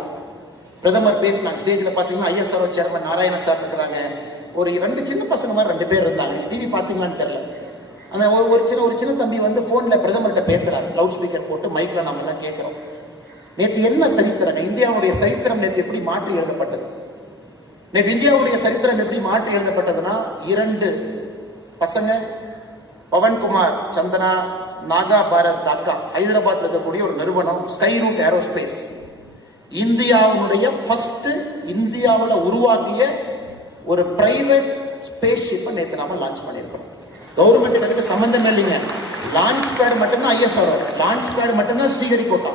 பிரதமர் பேசினாங்க. ஸ்டேஜ்ல பாத்தீங்கன்னா ISRO சேர்மன் நாராயண சார் இருக்கிறாங்க. ஒரு 2 சின்ன பசங்க மாதிரி 2 பேர் இருந்தாங்க. டிவி பாத்தீங்களான்னு தெரியல. அந்த ஒரு சின்ன தம்பி வந்து போன்ல பிரதமர்கிட்ட பேசுறாரு, லவுட் ஸ்பீக்கர் போட்டு மைக்ல நம்ம எல்லாம் கேட்கிறோம். நேற்று என்ன சரித்திரம், இந்தியாவுடைய சரித்திரம் நேற்று எப்படி மாற்றி எழுதப்பட்டது? நேற்று இந்தியாவுடைய சரித்திரம் எப்படி மாற்றி எழுதப்பட்டதுன்னா, 2 பசங்க, பவன்குமார் சந்தனா, நாகா பாரத் தாக்கா, ஹைதராபாத்ல இருக்கக்கூடிய ஒரு நிறுவனம் ஸ்கை ரூட் ஏரோஸ்பேஸ், இந்தியாவுடைய ஃபர்ஸ்ட் இந்தியாவில் உருவாக்கிய ஒரு பிரைவேட் ஸ்பேஸ் ஷிப்பை நேற்று நாம லான்ச் பண்ணியிருக்கோம். கவர்மெண்ட் அதுக்கு சம்பந்தம் இல்லைங்க. லான்ச் பேட் மட்டும்தான் ISRO, லான்ச் பேட் மட்டும்தான் ஸ்ரீஹரிகோட்டா.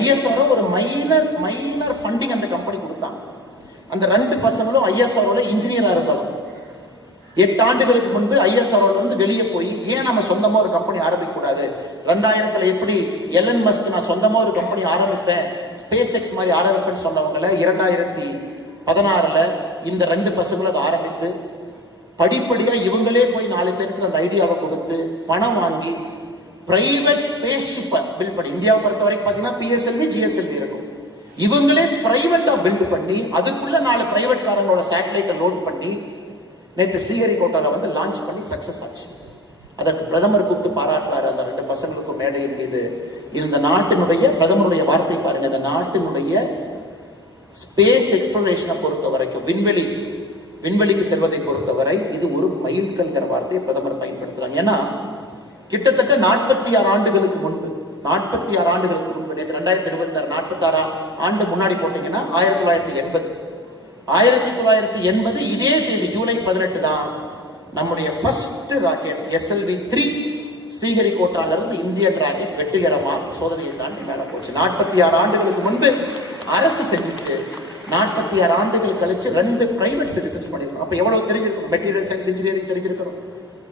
ISRO ஒரு மைனர் ஃபண்டிங் அந்த கம்பெனி கொடுத்தாங்க. அந்த 2 பசங்களும் ISROல இன்ஜினியரா இருந்தவங்க. 8 ஆண்டுகளுக்கு முன்பு ISROல இருந்து வெளியே போய், ஏன் நம்ம சொந்தமா ஒரு கம்பெனி ஆரம்பிக்க கூடாது? 2000 எப்படி எலன் மஸ்க் நான் சொந்தமா ஒரு கம்பெனி ஆரம்பிப்பேன், ஸ்பேஸ் எக்ஸ் மாதிரி ஆரம்பிப்பேன்னு சொன்னவங்களை 2016 இந்த 2 பசங்களும் அதை ஆரம்பித்து படிப்படியா இவங்களே போய் 4 பேருக்கு அந்த ஐடியாவை கொடுத்து பணம் வாங்கி பிரைவேட் ஸ்பேஸ் ஷிப்பை பில்ட் பண்ணி, இந்தியாவை பொறுத்த வரைக்கும் பார்த்தீங்கன்னா PSLV GSLV இருக்கும். இவங்களே பிரைவேட்டா பில்ட் பண்ணி அதுக்குள்ள 4 பிரைவேட் காரங்களோட சேட்டலைட்டை லோட் பண்ணி நேற்று ஸ்ரீஹரிகோட்டால வந்து லான்ச் பண்ணி சக்சஸ் ஆச்சு. அதற்கு பிரதமர் கூப்பிட்டு பாராட்டுறாரு. அந்த 2 பசங்களுக்கும் மேடையில் மீது இந்த நாட்டினுடைய பிரதமருடைய வார்த்தை பாருங்க, இந்த நாட்டினுடைய ஸ்பேஸ் எக்ஸ்ப்ளோரேஷனை பொறுத்த வரைக்கும், விண்வெளிக்கு செல்வதை பொறுத்தவரை இது ஒரு மைல்கல்ங்கிற வார்த்தையை பிரதமர் பயன்படுத்துறாங்க. ஏன்னா கிட்டத்தட்ட 46 ஆண்டுகளுக்கு முன்பு, 46 ஆண்டுகளுக்கு முன்பு, நேற்று 2026 46 ஆண்டு முன்னாடி போட்டீங்கன்னா 1980 இதே தேதி ஜூலை 18 தான் நம்முடைய ஃபர்ஸ்ட் ராக்கெட் SLV-3 ஸ்ரீஹரிகோட்டால இருந்து இந்தியன் ராக்கெட் வெற்றிகரமாக சோதனையை தாண்டி மேல போச்சு. 46 ஆண்டுகளுக்கு முன்பு அரசு செஞ்சிச்சு. 46 ஆண்டுகள் கழிச்சு 2 பிரைவேட் சிட்டிசன்ஸ் பண்ணிருக்கோம். அப்ப எவ்வளவு தெரிஞ்சிருக்கும்? மெட்டீரியல் சயின்ஸ் இன்ஜினியரிங் தெரிஞ்சிருக்கணும்,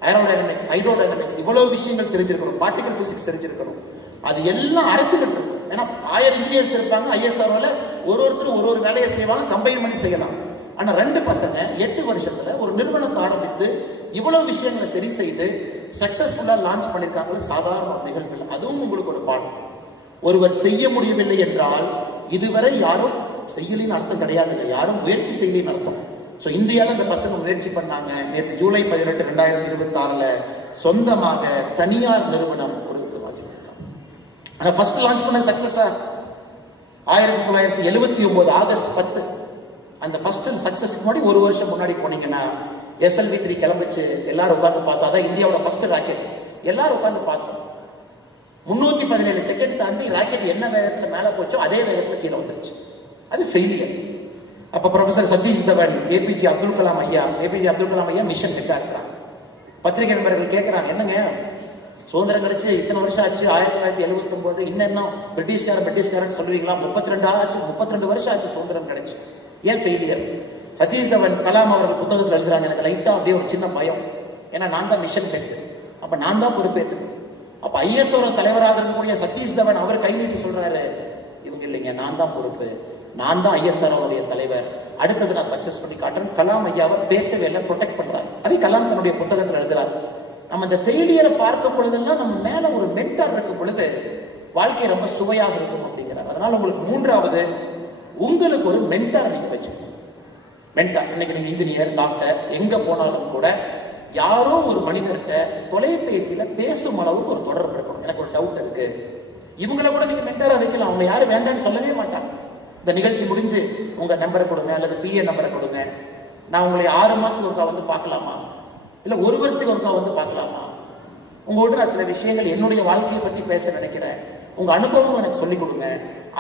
ஏரோடைனமிக்ஸ், ஹைட்ரோடைனமிக்ஸ், இவ்வளவு விஷயங்கள் தெரிஞ்சிருக்கணும், பார்ட்டிகல் பிசிக்ஸ் தெரிஞ்சிருக்கணும். அது எல்லாம் அரசுகிட்ட இருக்கும். ஏன்னா 1000 இன்ஜினியர்ஸ் இருப்பாங்க ISROல, ஒருத்தரும் ஒரு வேலையை செய்வாங்க, கம்பைன் பண்ணி செய்யலாம். ஆனா 2 பசங்க 8 வருஷத்துல ஒரு நிறுவனத்தை ஆரம்பித்து இவ்வளவு விஷயங்களை சரி செய்து சக்சஸ்ஃபுல்லா லான்ச் பண்ணிருக்காங்க. சாதாரண நிகழ்வு. அதுவும் உங்களுக்கு ஒரு பாடம். ஒருவர் செய்ய முடியவில்லை என்றால் இதுவரை யாரும் செய்யலின்னு அர்த்தம் கிடையாதுங்க, யாரும் முயற்சி செய்யலின்னு அர்த்தம். ஸோ இந்தியாவில் இந்த பசங்க முயற்சி பண்ணாங்க. நேற்று ஜூலை 18, 2026 சொந்தமாக தனியார் நிறுவனம் ஒரு ஆனா ஃபர்ஸ்ட் லான்ச் பண்ண சக்சஸா 1979 ஆகஸ்ட் 10 அந்த ஃபர்ஸ்ட் சக்சஸ்க்கு முன்னாடி 1 வருஷம் முன்னாடி போனீங்கன்னா SLV-3 கிளம்பிச்சு. எல்லாரும் உட்காந்து பார்த்தா தான் இந்தியாவோட ஃபர்ஸ்ட் ராக்கெட். எல்லாரும் உட்காந்து பார்த்தோம். 317 செகண்ட் தாண்டி ராக்கெட் என்ன வேகத்துல மேல போச்சோ அதே வேகத்துல கீழே வந்துருச்சு. அது ஃபெயிலியர். அப்ப ப்ரொஃபசர் சதீஷ் தவன், APJ அப்துல் கலாம் ஐயா மிஷன் ஹெட்டா இருக்கிறாங்க. பத்திரிகை நண்பர்கள் கேட்கிறாங்க, என்னங்க சுதந்திரம் கிடைச்சு இத்தனை வருஷம் ஆச்சு, 1979 இன்னும் பிரிட்டிஷ்காரன் சொல்லுவீங்களா? 32 வருஷம் ஆச்சு சுதந்திரம் கிடைச்சு, ஏன் ஃபெயிலியர்? சதீஷ் தவன் கலாம் அவர்கள் புத்தகத்தில் எழுதுறாங்க, எனக்கு லைட்டா அப்படியே ஒரு சின்ன பயம். ஏன்னா நான் தான் மிஷன் ஹெட், அப்ப நான் தான் பொறுப்பேற்றுக்கணும். அப்ப ISRO தலைவராக இருக்கக்கூடிய சதீஷ் தவன் அவர் கை நீட்டி சொல்றாரு, இவங்க இல்லைங்க, நான் தான் பொறுப்பு, நான் தான் ISRO தலைவர், அடுத்தது நான் சக்சஸ் பண்ணி காட்டுறேன். கலாம் ஐயாவை பேசவே இல்லை, ப்ரொடெக்ட் பண்றாரு. அதே கலாம் தன்னுடைய புத்தகத்தில் எழுதுறாரு. நம்ம இந்த ஃபெயிலியரை பார்க்கும் பொழுதெல்லாம் நம்ம மேல ஒரு மென்டார் இருக்கும் பொழுது வாழ்க்கை ரொம்ப சுவையாக இருக்கும் அப்படிங்கிறார். அதனால உங்களுக்கு 3வது, உங்களுக்கு ஒரு மென்டார் நீங்க வச்சுக்கணும். மென்டார், இன்னைக்கு நீங்க இன்ஜினியர், டாக்டர், எங்க போனாலும் கூட யாரோ ஒரு மனிதர்கிட்ட தொலைபேசியில பேசும் அளவுக்கு ஒரு தொடர்பு இருக்கணும். எனக்கு ஒரு டவுட் இருக்கு, இவங்களை கூட நீங்க மென்டாரா வைக்கலாம். அவங்க யாரும் வேண்டாம்னு சொல்லவே மாட்டாங்க. இந்த நிகழ்ச்சி முடிஞ்சு உங்க நம்பரை கொடுங்க அல்லது PA நம்பரை கொடுங்க, நான் உங்களை 6 மாசத்துக்கு ஒருக்கா வந்து பார்க்கலாமா, இல்ல 1 வருஷத்துக்கு ஒருக்கா வந்து பார்க்கலாமா, உங்களோட நான் சில விஷயங்கள் என்னுடைய வாழ்க்கையை பத்தி பேச நினைக்கிறேன், உங்க அனுபவம் எனக்கு சொல்லிக் கொடுங்க,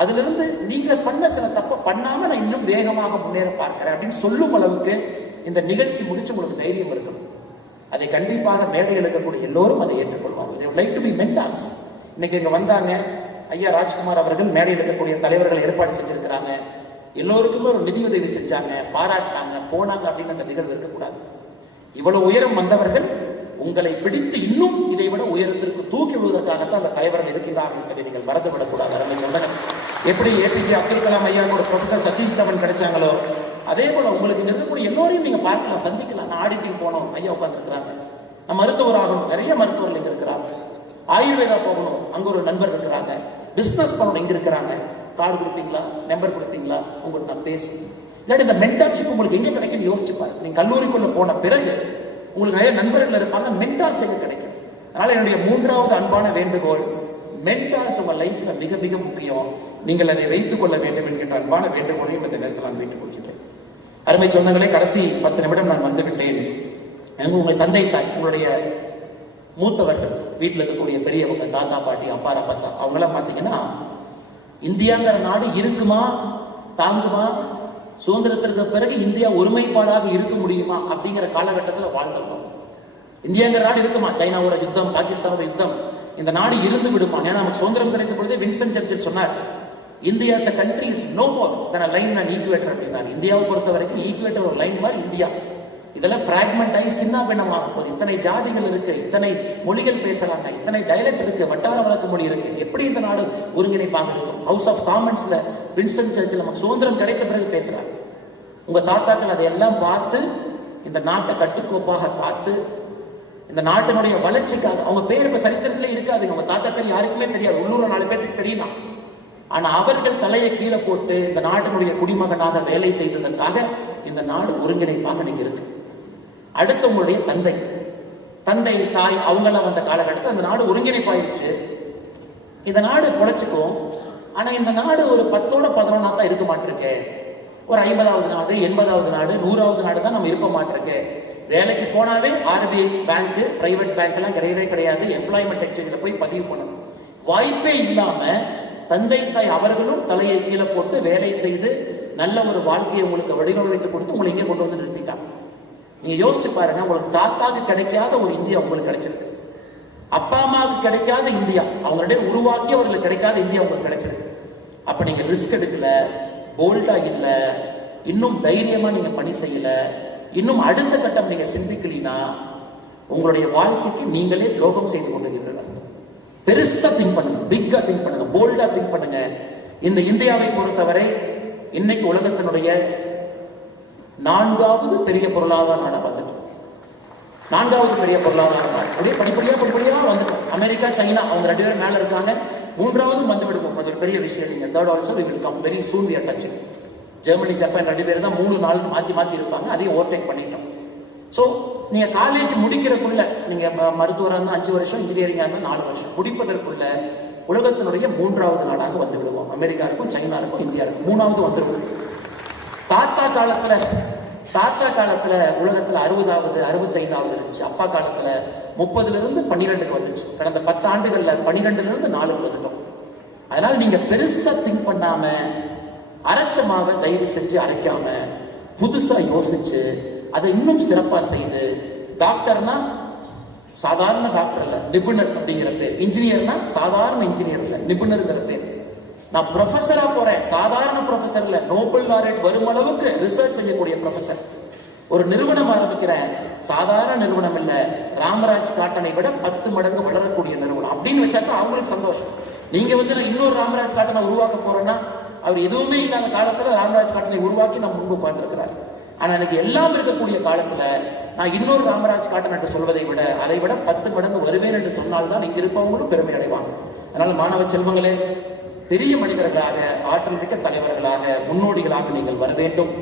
அதுல இருந்து நீங்க பண்ண சில தப்ப பண்ணாம நான் இன்னும் வேகமாக முன்னேற பார்க்கிறேன் அப்படின்னு சொல்லும் அளவுக்கு இந்த நிகழ்ச்சி முடிச்சு உங்களுக்கு தைரியம் இருக்கணும். அதை கண்டிப்பாக மேடையில் இருக்கக்கூடிய எல்லோரும் அதை ஏற்றுக்கொள்வார்கள். they would like to be mentors. இன்னைக்கு இங்க வந்தாங்க ஐயா ராஜ்குமார் அவர்கள் மேடையில் இருக்கக்கூடிய தலைவர்கள் ஏற்பாடு செஞ்சிருக்கிறாங்க. எல்லோருக்குமே ஒரு நிதியுதவி செஞ்சாங்க, பாராட்டினாங்க, போனாங்க அப்படின்னு அந்த நிகழ்வு இருக்கக்கூடாது. இவ்வளவு உயரம் வந்தவர்கள் உங்களை பிடித்து இன்னும் இதை விட உயரத்திற்கு தூக்கி விடுவதற்காகத்தான் அந்த தலைவர்கள் இருக்கின்றார்கள் என்பதை நீங்கள் மறந்துவிடக்கூடாது. அருமை சொன்னாங்க, எப்படி ஏபிஜே அப்துல் கலாம் ஐயாவுக்கு ஒரு ப்ரொஃபசர் சதீஷ் தவன் கிடைச்சாங்களோ அதே போல உங்களுக்கு இங்க இருக்கக்கூடிய எல்லோரையும் நீங்க பார்க்கலாம், சந்திக்கலாம். நான் ஆடிட்டிங் போனோம், ஐயா உட்கார்ந்து இருக்கிறாங்க. நான் மருத்துவர் ஆகணும், நிறைய மருத்துவர்கள் இங்க இருக்கிறாங்க. ஆயுர்வேதா போகணும், அங்க ஒரு நண்பர் இருக்கிறாங்க. பிசினஸ் பண்ணணும், இங்க இருக்கிறாங்க. கார்டு கொடுப்பீங்களா, நம்பர் கொடுப்பீங்களா, உங்களுக்கு நான் பேசுவேன். இல்லாட்டி இந்த மென்டார்ஷிப் உங்களுக்கு எங்க கிடைக்கும்னு யோசிச்சு பாருங்க. நீங்க கல்லூரிக்குள்ள போன பிறகு உங்களுக்கு நிறைய நண்பர்கள் இருப்பாங்க, மென்டார்ஸ் எங்க கிடைக்கும். அதனால என்னுடைய மூன்றாவது அன்பான வேண்டுகோள், மென்டார்ஸ் உங்க லைஃப்ல மிக மிக முக்கியம். நீங்கள் அதை வைத்துக் கொள்ள வேண்டும் என்கின்ற அன்பான வேண்டுகோளையும் இந்த நேரத்தில் நான் வைத்துக் கொள்கிறேன். அருமை சொந்தங்களே, கடைசி 10 நிமிடம் நான் வந்துவிட்டேன். உங்களுடைய தந்தை தாய், உங்களுடைய மூத்தவர்கள், வீட்டில் இருக்கக்கூடிய பெரியவங்க, தாத்தா பாட்டி, அப்பாரா பத்தா, அவங்களாம் பார்த்தீங்கன்னா இந்தியாங்கிற நாடு இருக்குமா, தாங்குமா, சுதந்திரத்திற்கு பிறகு இந்தியா ஒருமைப்பாடாக இருக்க முடியுமா அப்படிங்கிற காலகட்டத்தில் வாழ்ந்தவங்க. இந்தியாங்கிற நாடு இருக்குமா, சைனாவோட யுத்தம், பாகிஸ்தானோட யுத்தம், இந்த நாடு இருந்து விடுமா? ஏன்னா நமக்கு சுதந்திரம் கிடைத்த பொழுதே வின்ஸ்டன் சர்ச்சில் சொன்னார், India as a country is no more than a line and equator அப்படின்னாரு. இந்தியாவை பொறுத்த வரைக்கும் ஈக்குவேட்டர் ஒரு லைன் மாதிரி இந்தியா. இதெல்லாம் பிராக்மெண்ட் ஆகி சின்ன பின்னமாக போகுது. இத்தனை ஜாதிகள் இருக்கு, இத்தனை மொழிகள் பேசுறாங்க, இத்தனை டைலக்ட் இருக்கு, வட்டார வழக்கு மொழி இருக்கு. எப்படி இந்த நாடு ஒருங்கிணைப்பாக இருக்கும்? ஹவுஸ் ஆஃப் காமன்ஸ்ல வின்ஸ்டன் சர்ச்சில் நமக்கு சுதந்திரம் கிடைத்த பிறகு பேசுறாங்க. உங்க தாத்தாக்கள் அதையெல்லாம் பார்த்து இந்த நாட்டை கட்டுக்கோப்பாக காத்து இந்த நாட்டினுடைய வளர்ச்சிக்காக, அவங்க பேர் இப்ப சரித்திரத்திலே இருக்காது, அவங்க தாத்தா பேர் யாருக்குமே தெரியாது, உள்ளூர் 4 பேருக்கு தெரியலாம். ஆனா அவர்கள் தலையை கீழே போட்டு இந்த நாட்டினுடைய குடிமகனாக வேலை செய்ததற்காக இந்த நாடு ஒருங்கிணைப்பாக நீங்க இருக்கு. அடுத்து உங்களுடைய தந்தை தாய் அவங்கெல்லாம் வந்த காலகட்டத்தில் அந்த நாடு ஒருங்கிணைப்பாயிருச்சு. இந்த நாடு பொழைச்சுக்கும். ஆனா இந்த நாடு ஒரு 10ஓட 11 தான் இருக்க மாட்டிருக்கு. ஒரு 50வது நாடு, 80வது நாடு, 100வது நாடு தான் நம்ம இருக்க மாட்டிருக்கு. வேலைக்கு போனாவே RBI பேங்க், பிரைவேட் பேங்க் எல்லாம் கிடையவே கிடையாது. எம்ப்ளாய்மெண்ட் எக்ஸ்சேஞ்சில் போய் பதிவு பண்ணணும். வாய்ப்பே இல்லாம தந்தை தாய் அவர்களும் தலையை கீழே போட்டு வேலை செய்து நல்ல ஒரு வாழ்க்கையை உங்களுக்கு வடிவமைத்து கொடுத்து உங்களை இங்கே கொண்டு வந்து நிறுத்திட்டாங்க. நீங்க யோசிச்சு பாருங்க, உங்களுக்கு தாத்தாக்கு கிடைக்காத ஒரு இந்தியா உங்களுக்கு கிடைச்சிருக்கு. அப்பா அம்மாவுக்கு கிடைக்காத இந்தியா, அவங்களுடைய உருவாக்கி அவர்களுக்கு கிடைக்காத இந்தியா உங்களுக்கு கிடைச்சிருக்கு. அப்ப நீங்க ரிஸ்க் எடுக்கல, போல்டா இல்ல, இன்னும் தைரியமா நீங்க பணி செய்யல, இன்னும் அடுத்த கட்டம் நீங்க சிந்திக்கலினா உங்களுடைய வாழ்க்கைக்கு நீங்களே துரோகம் செய்து கொண்டிருக்கிறீர்கள். பெருசா திங்க் பண்ணுங்க, பிக்கா திங்க் பண்ணுங்க, போல்டா திங்க் பண்ணுங்க. இந்த இந்தியாவை பொறுத்தவரை இன்னைக்கு உலகத்தினுடைய 4வது பெரிய பொருளாதார நாடா வந்துட்டோம். 4வது பெரிய பொருளாதார நாடு. அப்படியே படிப்படியா வந்துட்டோம். அமெரிக்கா, சைனா அவங்க 2 பேரும் மேல இருக்காங்க. 3வது வந்து விடுவோம். அது ஒரு பெரிய விஷயம். நீங்க third also we will come very soon. we are touching. Germany, Japan 2 பேர் தான் 3-4 மாத்தி இருப்பாங்க. அதையும் ஓவர்டேக் பண்ணிட்டோம். ஸோ நீங்க காலேஜ் முடிக்கிறதுக்குள்ள, நீங்க மருத்துவராக இருந்தால் 5 வருஷம், இன்ஜினியரிங்கா இருந்தால் 4 வருஷம் முடிப்பதற்குள்ள உலகத்தினுடைய 3வது நாடாக வந்து விடுவோம். அமெரிக்கா இருக்கும், சைனா இருக்கும், இந்தியா இருக்கும். 3வது வந்துடும். தாத்தா காலத்துல உலகத்துல 60வது 65வது இருந்துச்சு. அப்பா காலத்துல 30லிருந்து 12க்கு வந்துச்சு. கடந்த 10 ஆண்டுகள்ல 12லிருந்து 4க்கு வந்துட்டோம். அதனால நீங்க பெருசா திங்க் பண்ணாம, அரைச்சமாவை தயவு செஞ்சு அரைக்காம புதுசா யோசிச்சு அதை இன்னும் சிறப்பா செய்து, டாக்டர்னா சாதாரண டாக்டர் இல்ல, நிபுணர் அப்படிங்கிற பேர். இன்ஜினியர்னா சாதாரண இன்ஜினியர் இல்ல, நிபுணர்ங்கிற பேர். நான் ப்ரொஃபஸரா போறேன், சாதாரண ப்ரொஃபஸர் இல்ல, நோபல் லாரேட் வரும் அளவுக்கு ரிசர்ச் செய்யக்கூடிய ப்ரொஃபஸர். ஒரு நிறுவனம் ஆரம்பிக்கிறேன், சாதாரண நிறுவனம் இல்ல, ராமராஜ் காட்டனை விட 10 மடங்கு வளரக்கூடிய நிறுவனம் அப்படின்னு வச்சாதான் அவங்களுக்கு சந்தோஷம். நீங்க வந்து நான் இன்னொரு ராமராஜ் காட்டனை உருவாக்க போறேன்னா, அவர் எதுவுமே இல்லாத காலத்துல ராமராஜ் காட்டனை உருவாக்கி நம்ம முன்பு பார்த்திருக்கிறார். ஆனா எனக்கு எல்லாம் இருக்கக்கூடிய காலத்துல நான் இன்னொரு ராமராஜ் காட்டன் என்று சொல்வதை விட அதை விட 10 மடங்கு வருவேன் என்று சொன்னால்தான் இங்க இருப்பவங்களும் பெருமை அடைவாங்க. அதனால மாணவ செல்வங்களே, பெரிய மனிதர்களாக, ஆற்றல் மிக்க தலைவர்களாக, முன்னோடிகளாக நீங்கள் வர வேண்டும்.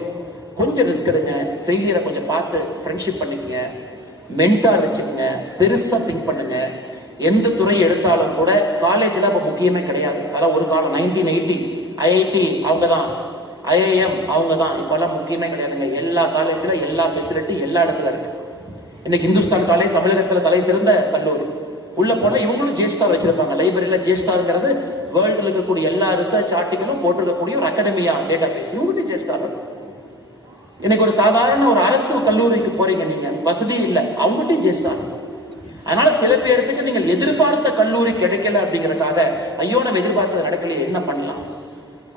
கொஞ்சம் ரிஸ்க் எடுங்க, ஃபெயிலியரை கொஞ்சம் பார்த்து ஃப்ரெண்ட்ஷிப் பண்ணிக்கங்க, மென்டார் வச்சுக்கங்க, பெருசா திங்க் பண்ணுங்க. எந்த துறை எடுத்தாலும் கூட காலேஜ்ல அப்ப முக்கியமே கிடையாது. அதெல்லாம் ஒரு காலம் 1980 IIT அவங்க தான், IIM அவங்க தான், இப்பெல்லாம் முக்கியமே கிடையாதுங்க. எல்லா காலேஜ்ல எல்லா ஃபெசிலிட்டி எல்லா இடத்துல இருக்கு. இன்னைக்கு இந்துஸ்தான் காலேஜ் தமிழகத்துல தலை சிறந்த கல்லூரி. உள்ள போனா இவங்களும் ஜேஸ்டார் வச்சிருப்பாங்க. லைப்ரரியில ஜேஸ்டார்ங்கிறது வேர்ல்டுல இருக்கக்கூடிய எல்லா ரிசர்ச் ஆர்டிகளும் போட்டிருக்கக்கூடிய ஒரு அகாடமியா டேட்டா பேஸ். இவங்களும் ஜேஸ்டார். இன்னைக்கு ஒரு சாதாரண ஒரு அரசு கல்லூரிக்கு போறீங்க, நீங்க வசதி இல்லை, அவங்ககிட்டயும் ஜெயிச்சிட்டாங்க. அதனால சில பேருக்கு நீங்கள் எதிர்பார்த்த கல்லூரி கிடைக்கல அப்படிங்கறதுக்காக ஐயோ நம்ம எதிர்பார்த்தது நடக்கலையே, என்ன பண்ணலாம்?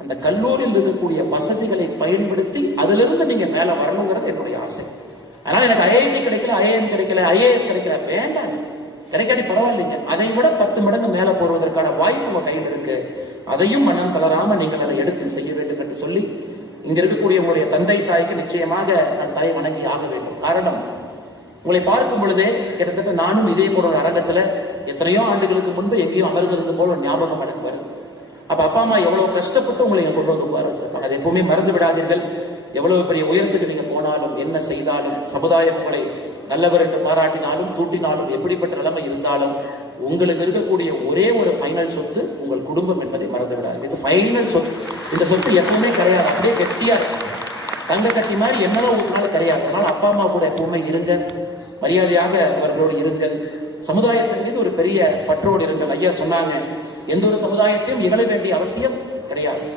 அந்த கல்லூரியில் இருக்கக்கூடிய வசதிகளை பயன்படுத்தி அதுல இருந்து நீங்க மேல வரணுங்கிறது என்னுடைய ஆசை. அதனால எனக்கு ஐஐடி கிடைக்கல, ஐஐஎம் கிடைக்கல, ஐஏஎஸ் கிடைக்கல, வேண்டாம், கிடைக்காட்டி பரவாயில்லைங்க. அதை விட 10 மடங்கு மேல போடுவதற்கான வாய்ப்பு உங்க கையில் இருக்கு. அதையும் மனம் தளராம நீங்கள் அதை எடுத்து செய்ய வேண்டும் என்று சொல்லி, இங்க இருக்கக்கூடிய உங்களுடைய தந்தை தாய்க்கு நிச்சயமாக நான் தலை வணங்கி ஆக வேண்டும். காரணம், உங்களை பார்க்கும் பொழுதே கிட்டத்தட்ட நானும் இதே போல ஒரு அரங்கத்துல எத்தனையோ ஆண்டுகளுக்கு முன்பு எங்கேயும் அமர்ந்திருந்த போல ஒரு ஞாபகம் எனக்கு வருது. அப்ப அப்பா அம்மா எவ்வளவு கஷ்டப்பட்டு உங்களை கொண்டு வந்து உட்கார வச்சிருப்பாங்க. அதை எப்பவுமே மறந்து விடாதீர்கள். எவ்வளவு பெரிய உயரத்துக்கு நீங்க போனாலும், என்ன செய்தாலும், சமுதாயம் உங்களை நல்லவர் என்று பாராட்டினாலும் தூட்டினாலும், எப்படிப்பட்ட நிலைமை இருந்தாலும், உங்களுக்கு இருக்கக்கூடிய ஒரே ஒரு ஃபைனல் சொத்து உங்கள் குடும்பம் என்பதை மறந்து விடாது. இது ஃபைனல் சொத்து. இந்த சொத்து எப்பவுமே கிடையாது, அப்படியே கெட்டியா இருக்கும். தங்க கட்டி மாதிரி என்னதான் உங்களால கிடையாது. அதனால அப்பா அம்மா கூட எப்பவுமே இருங்க, மரியாதையாக அவர்களோடு இருங்கள். சமுதாயத்தின் மீது ஒரு பெரிய பற்றோடு இருங்கள். ஐயா சொன்னாங்க, எந்த ஒரு சமுதாயத்தையும் இகழ வேண்டிய அவசியம் கிடையாது.